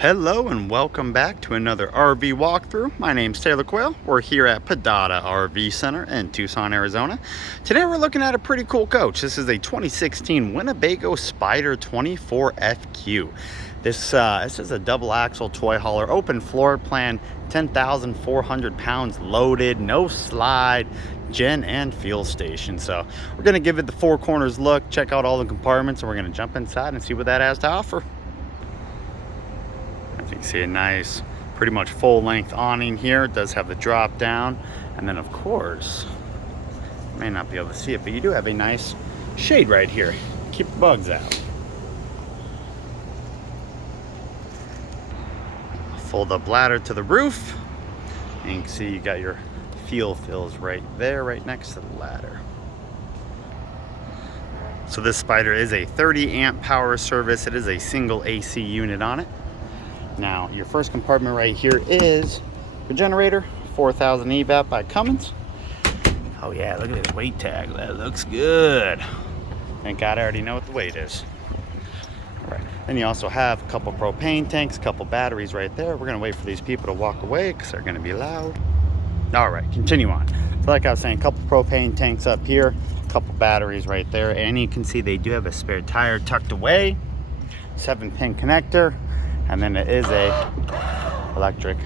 Hello and welcome back to another RV walkthrough. My name's Taylor Quayle. We're here at Padada RV Center in Tucson, Arizona. Today we're looking at a pretty cool coach. This is a 2016 Winnebago Spyder 24FQ. This is a double axle toy hauler, open floor plan, 10,400 pounds loaded, no slide, gen and fuel station. So we're gonna give it the four corners look, check out all the compartments, and we're gonna jump inside and see what that has to offer. You can see a nice, pretty much full length awning here. It does have the drop down. And then of course, you may not be able to see it, but you do have a nice shade right here. Keep the bugs out. Fold up ladder to the roof. And you can see you got your fuel fills right there, right next to the ladder. So this Spyder is a 30 amp power service. It is a single AC unit on it. Now, your first compartment right here is your generator, 4,000 evap by Cummins. Oh yeah, look at this weight tag. That looks good. Thank God I already know what the weight is. All right, then you also have a couple propane tanks, a couple batteries right there. We're gonna wait for these people to walk away because they're gonna be loud. All right, continue on. So like I was saying, a couple propane tanks up here, a couple batteries right there, and you can see they do have a spare tire tucked away, 7-pin connector. And then it is a electric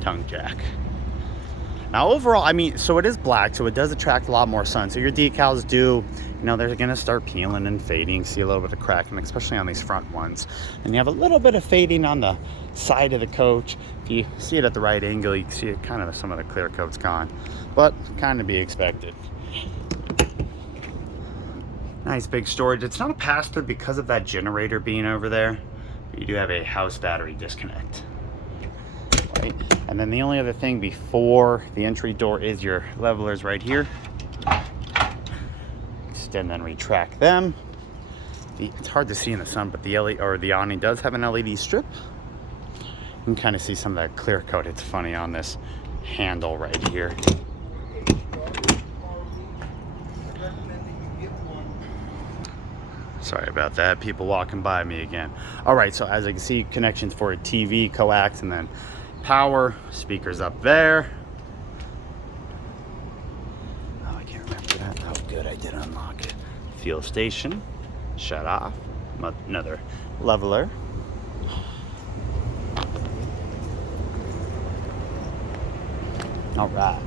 tongue jack. Now overall, I mean, so it is black, so it does attract a lot more sun. So your decals do, you know, they're gonna start peeling and fading. See a little bit of cracking, especially on these front ones. And you have a little bit of fading on the side of the coach. If you see it at the right angle, you can see it kind of, some of the clear coat's gone, but kind of be expected. Nice big storage. It's not a pass-through because of that generator being over there. You do have a house battery disconnect, right? And then the only other thing before the entry door is your levelers right here. Extend and retract them. It's hard to see in the sun, but the awning does have an LED strip. You can kind of see some of that clear coat. It's funny on this handle right here. Sorry about that, people walking by me again. All right, so as you can see, connections for a TV, coax, and then power, speakers up there. Oh, I can't remember that. Oh, good, I did unlock it. Fuel station, shut off, another leveler. All right.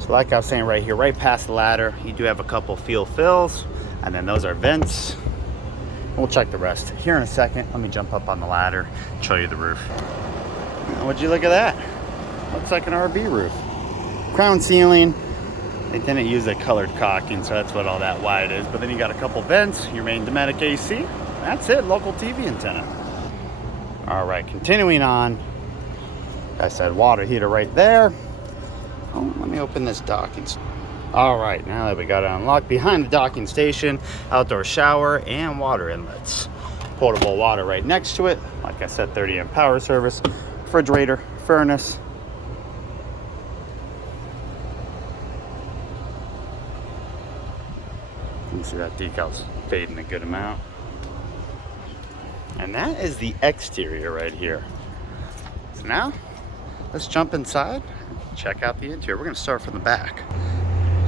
So like I was saying right here, right past the ladder, you do have a couple fuel fills. And then those are vents. We'll check the rest here in a second. Let me jump up on the ladder, show you the roof. Would you look at that? Looks like an RV roof. Crown ceiling. They didn't use a colored caulking, so that's what all that wide is. But then you got a couple vents, your main Dometic AC. That's it, local TV antenna. All right, continuing on. Like I said, water heater right there. Oh, let me open this docking. All right, now that we got it unlocked, behind the docking station, outdoor shower and water inlets. Portable water right next to it. Like I said, 30 amp power service, refrigerator, furnace. You can see that decal's fading a good amount. And that is the exterior right here. So now, let's jump inside and check out the interior. We're gonna start from the back.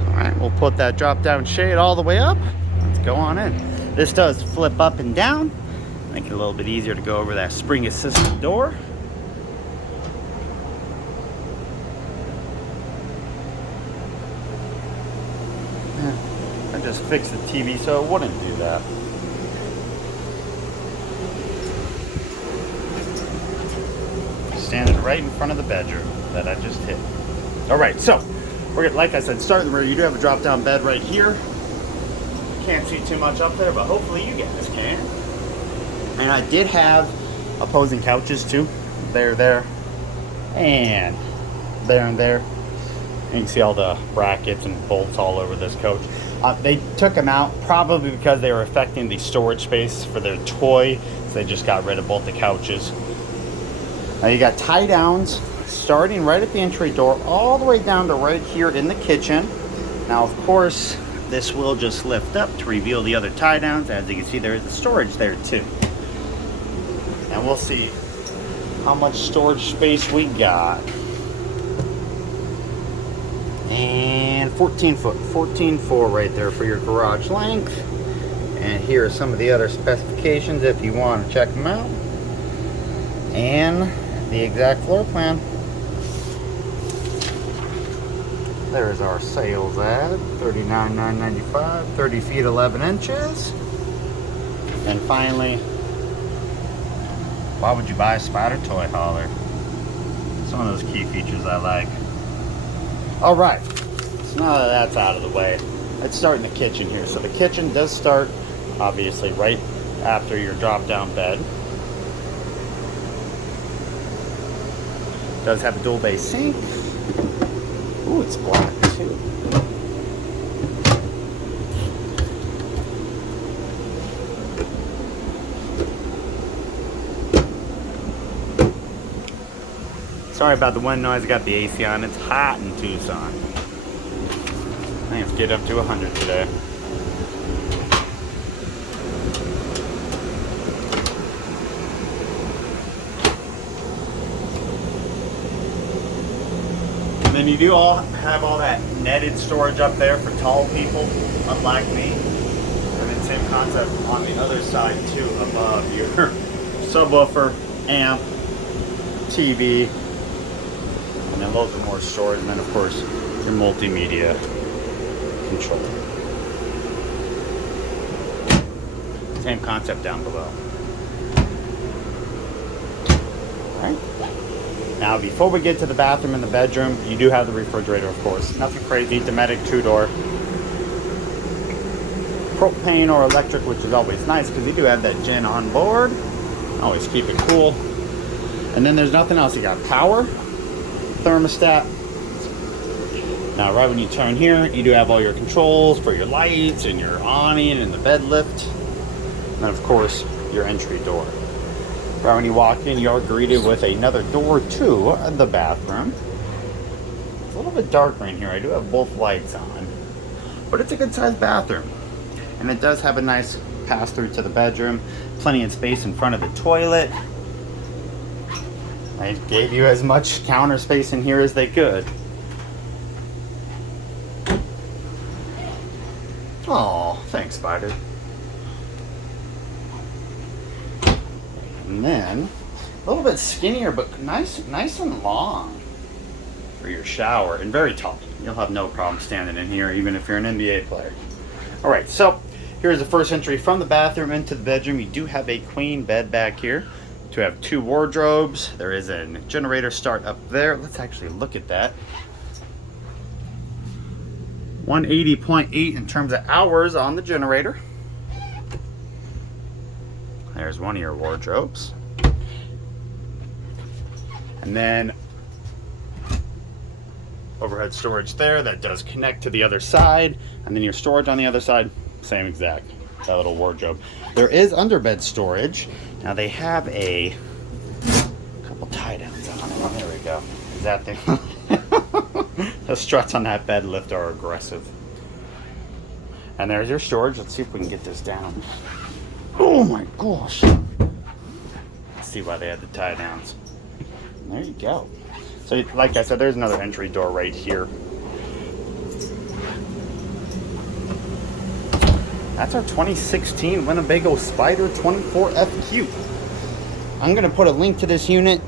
All right, we'll put that drop down shade all the way up. Let's go on in. This does flip up and down, make it a little bit easier to go over that spring assisted door. I just fixed the TV so it wouldn't do that. Standing right in front of the bedroom that I just hit. All right, so we're gonna, like I said, start in the rear. You do have a drop-down bed right here. Can't see too much up there, but hopefully you guys can. And I did have opposing couches too. There, and there and there. And you can see all the brackets and bolts all over this coach. They took them out probably because they were affecting the storage space for their toy. So they just got rid of both the couches. Now you got tie downs starting right at the entry door all the way down to right here in the kitchen. Now of course this will just lift up to reveal the other tie downs. As you can see, there is the storage there too. And and we'll see how much storage space we got. And 14 foot, 14.4 right there for your garage length. And here are some of the other specifications if you want to check them out. And the exact floor plan. There's our sales ad, $39,995, 30 feet 11 inches. And finally, why would you buy a Spyder toy hauler? Some of those key features I like. All right, so now that that's out of the way, let's start in the kitchen here. So the kitchen does start, obviously, right after your drop-down bed. Does have a dual bay sink. Ooh, it's black too. Sorry about the wind noise. I got the AC on. It's hot in Tucson. I think it's get up to 100 today. And then you do all have all that netted storage up there for tall people, unlike me. And then same concept on the other side too, above your subwoofer, amp, TV, and then loads of more storage, and then of course your multimedia control. Same concept down below. All right. Now, before we get to the bathroom and the bedroom, you do have the refrigerator, of course. Nothing crazy, Dometic 2-door. Propane or electric, which is always nice because you do have that gen on board. Always keep it cool. And then there's nothing else. You got power, thermostat. Now, right when you turn here, you do have all your controls for your lights and your awning and the bed lift. And then, of course, your entry door. Right when you walk in, you are greeted with another door to the bathroom. It's a little bit darker in here. I do have both lights on, but it's a good sized bathroom. And it does have a nice pass through to the bedroom. Plenty of space in front of the toilet. I gave you as much counter space in here as they could. Oh, thanks, Spyder. And then a little bit skinnier, but nice and long for your shower, and very tall. You'll have no problem standing in here, even if you're an NBA player. All right, so here's the first entry from the bathroom into the bedroom. You do have a queen bed back here. To have 2 wardrobes. There is a generator start up there. Let's actually look at that. 180.8 in terms of hours on the generator. There's one of your wardrobes. And then overhead storage there that does connect to the other side. And then your storage on the other side, same exact, that little wardrobe. There is underbed storage. Now they have a couple tie downs on it. There we go. Is that thing? The struts on that bed lift are aggressive. And there's your storage. Let's see if we can get this down. Oh my gosh. Let's see why they had the tie downs. There you go. So like I said, there's another entry door right here. That's our 2016 Winnebago Spyder 24FQ. I'm going to put a link to this unit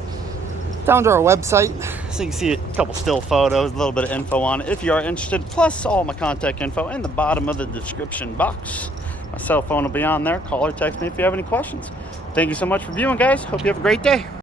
down to our website so you can see a couple still photos, a little bit of info on it if you are interested, plus all my contact info in the bottom of the description box. My cell phone will be on there. Call or text me if you have any questions. Thank you so much for viewing, guys. Hope you have a great day.